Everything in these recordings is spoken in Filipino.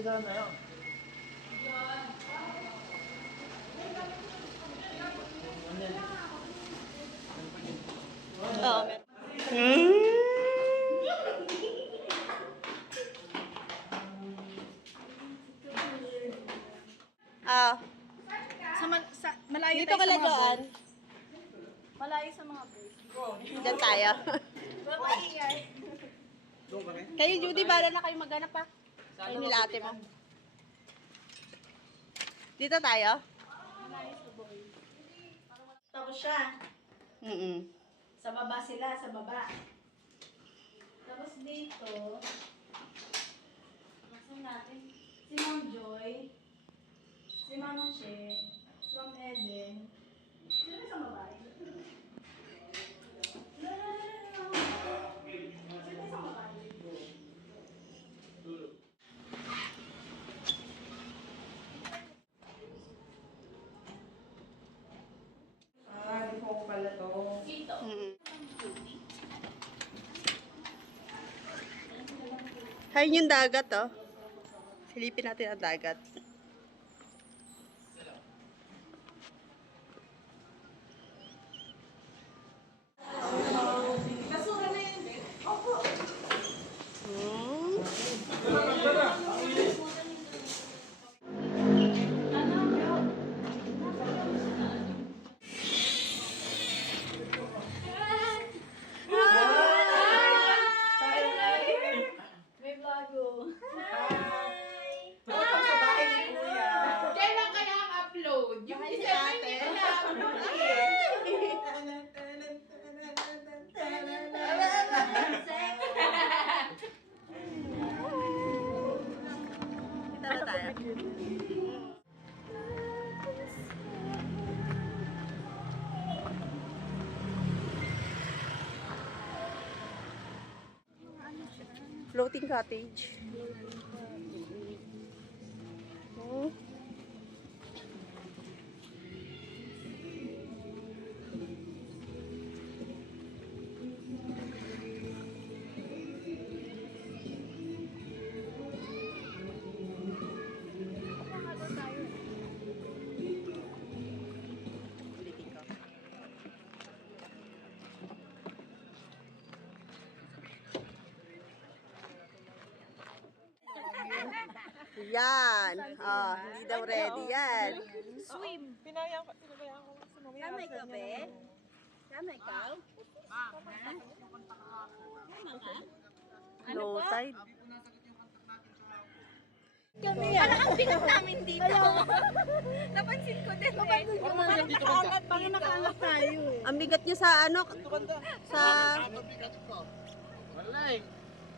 Isa na yun. Oo, meron. Ah, Malayo dito tayo ka sa lang mga doon. boys. Malayo sa mga boys. Diyan tayo. Maingay. Kayo, Judy, bala na kayo maghanap pa. Kayo nila ate mo. Dito tayo? Malayo sa boys. Tapos siya. Sa baba sila, sa baba. Tapos dito, nasan natin? Si Ma'am Joy, si Ma'am Che, si Ma'am Eden. Sino sa babae? Sino sa babae? Di ko pala to. Dito. Ayun yung dagat, oh. Silipin natin ang dagat. Basura na yun, eh. Opo. May vlogo. Hi! Welcome sa bahay ni Kuya. Kailan kaya ang upload? Yung Bahay ni isa ate. hindi ko na-upload eh. Dito na tayo. Floating cottage. Oh. Ulitin ko. Yan. Oh, hindi daw ready yan. Pinabayaan ko si Mami. Tama ikaw, be? Tama ikaw? Low tide. Parang ang bigat namin dito. Napansin ko din eh. Parang nakaangat tayo eh. Ang bigat nyo sa ano? Sa... Mabigat ko. Wala eh.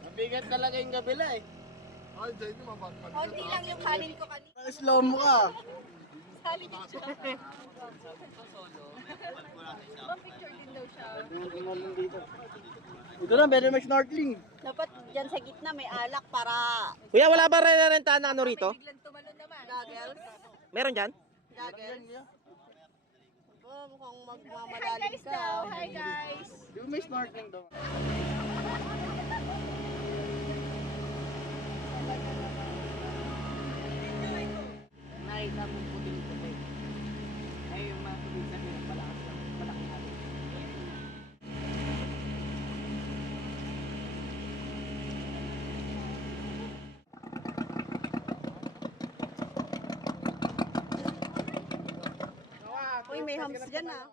Mabigat talaga yung gabila eh. Ay, dahil di mabagpag. Konti lang yung kanin ko kanina. Slow mo ka. Ibang picture din daw siya. Ito na, better may snorkeling. Dapat dyan sa gitna may alak para Kuya, wala ba re-rentahan na ano rito? Biglang tumalon naman. goggles. Meron dyan? Goggles. Oh, mukhang Hi magmamalalim guys ka. daw. Hi guys. Di ba may snorkeling daw? Nakita mo puting puti. Ay, yung mga puting sa malakas lang. Malaki natin. Uy, may hams dyan ah.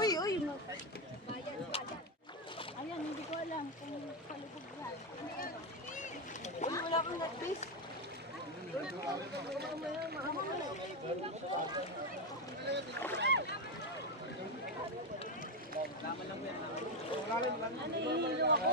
Uy, uy. Ayan, hindi ko alam kung palubog yan. Uy, wala kang nagtis. Nahihilo ako.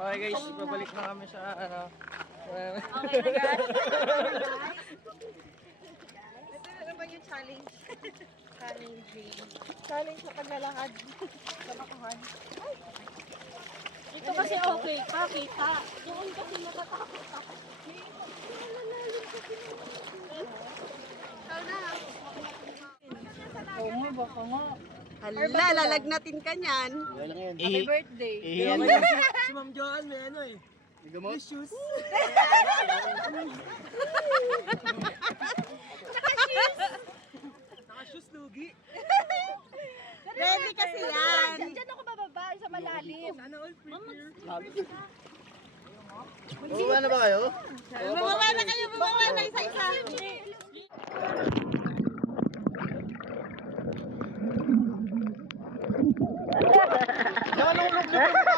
Okay guys, babalik na kami sa ano. Okay na guys. Ito na naman yung challenge. Challenge sa paglalakad. Sa bakuhan. Ito kasi okay pa, kita. Doon kasi natatakot ako. Oo nga, baka nga. Hala, lalagnatin ka niyan. Happy birthday. Si Ma'am Joanne may ano eh. May shoes. Naka shoes lugi. Ready kasi yan. Diyan ako bababa sa malalim. Sana all prepare. Bumaba na ba kayo? Bumaba na kayo, bumaba na isa-isa. Nakalulog na